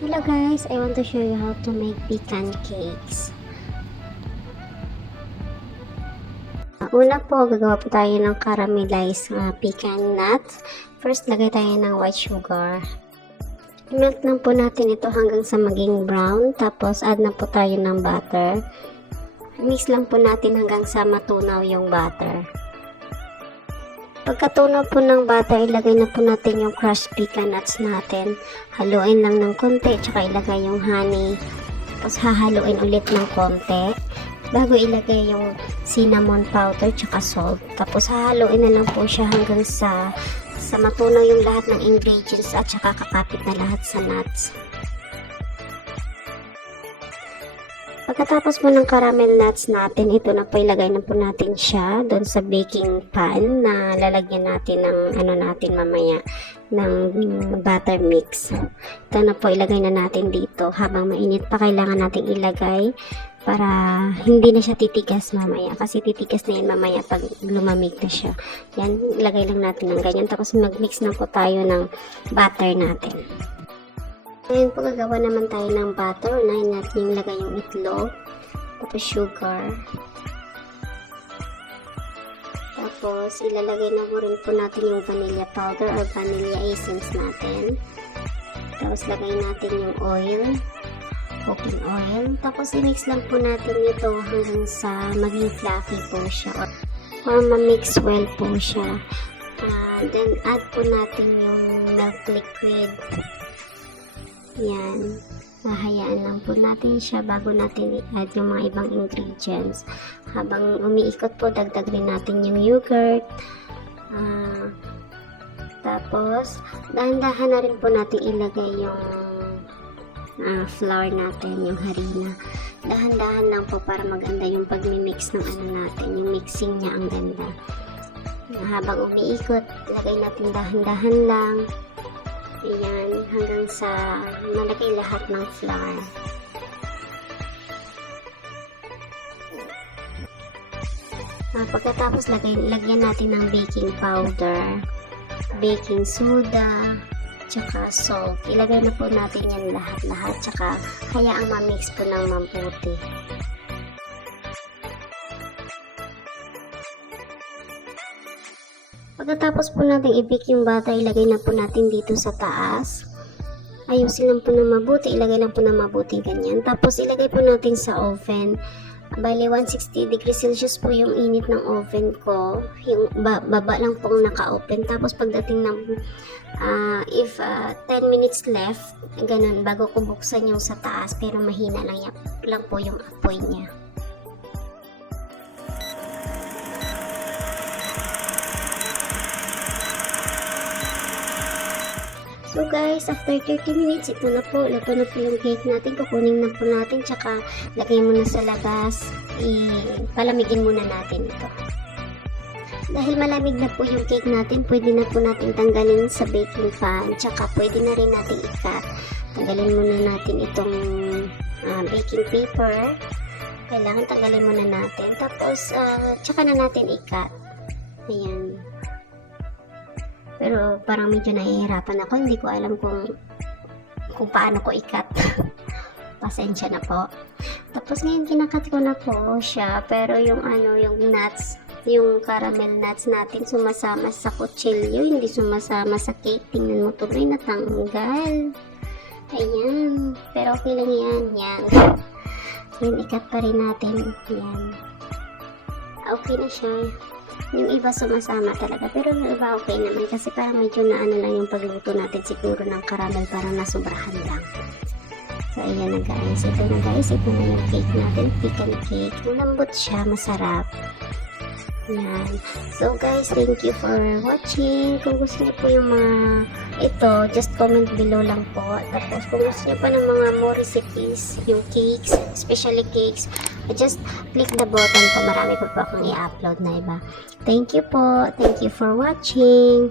Hello guys, I want to show you how to make pecan cakes. Una po, gagawa po tayo ng caramelized pecan nuts. First, lagay tayo ng white sugar. I-melt lang po natin ito hanggang sa maging brown. Tapos, add na po tayo ng butter. Mix lang po natin hanggang sa matunaw yung butter. Pagkatunaw po ng butter, ilagay na po natin yung crushed pecan nuts natin. Haluin lang ng konti, tsaka ilagay yung honey. Tapos hahaluin ulit ng konti. Bago ilagay yung cinnamon powder, tsaka salt. Tapos hahaluin na lang po siya hanggang sa matunaw yung lahat ng ingredients at tsaka kakapit na lahat sa nuts. Pagkatapos po ng caramel nuts natin, ito na po ilagay na po natin siya doon sa baking pan na lalagyan natin ng natin mamaya ng butter mix. Ito na po ilagay na natin dito. Habang mainit pa kailangan nating ilagay para hindi na siya titigas mamaya kasi titigas na yan mamaya pag lumamig na siya. Yan, ilagay lang natin ng ganyan. Tapos mag-mix na po tayo ng butter natin. Ngayon po gagawa naman tayo ng butter. Unahin natin ilagay yung itlog. Tapos sugar. Tapos ilalagay na po rin po natin yung vanilla powder or vanilla essence natin. Tapos lagay natin yung oil. Cooking oil. Tapos i-mix lang po natin ito hanggang sa maging fluffy po siya. Or ma-mix well po siya. Then add po natin yung milk liquid. Yan. Hahayaan lang po natin siya bago natin i-add yung mga ibang ingredients. Habang umiikot po, dagdag rin natin yung yogurt. Tapos, dahan-dahan na rin po natin ilagay yung flour natin, yung harina. Dahan-dahan lang po para maganda yung pagmi-mix ng natin. Yung mixing niya ang ganda. Habang umiikot, lagay natin dahan-dahan lang. Ayan, hanggang sa malagay lahat ng flour. Pagkatapos lagyan natin ng baking powder, baking soda, tsaka salt. Ilagay na po natin yan lahat-lahat, tsaka hayaang ma-mix po ng mabuti. Pagkatapos po natin i-bake yung butter, ilagay na po natin dito sa taas. Ayusin lang po ng mabuti, ilagay lang po ng mabuti ganyan. Tapos ilagay po natin sa oven. Bali 160 degrees Celsius po yung init ng oven ko. Yung baba lang pong naka-open. Tapos pagdating ng 10 minutes left, ganun, bago ko buksan yung sa taas, pero mahina lang po yung apoy niya. So guys, after 30 minutes, ito na po yung cake natin. Kukunin na po natin, tsaka lagay muna sa labas. Palamigin muna natin ito. Dahil malamig na po yung cake natin, pwede na po natin tanggalin sa baking pan, tsaka pwede na rin natin i-cut. Tanggalin muna natin itong baking paper. Kailangan tanggalin muna natin. Tapos, tsaka na natin i-cut. Ayan. Pero parang medyo nahihirapan ako. Hindi ko alam kung paano ko i-cut. Pasensya na po. Tapos ngayon kinakat ko na po siya. Pero yung yung nuts, yung caramel nuts natin sumasama sa kutsilyo. Hindi sumasama sa cake. Tingnan mo, tuloy natanggal. Ayan. Pero okay lang yan. Yan. Ngayon i-cut pa rin natin. Yan. Okay na siya. Yung iba sumasama talaga, pero yung iba okay naman kasi parang medyo lang yung pagluto natin siguro ng caramel, parang nasubrahan lang. So ayan na guys, ito na yung cake natin, pecan cake. Malambot siya, masarap. Yan. So guys, thank you for watching. Kung gusto niyo po yung mga ito, just comment below lang po. Tapos kung gusto niyo pa ng mga more recipes, yung cakes, especially cakes, just click the button po. Marami po akong i-upload na iba. Thank you po. Thank you for watching.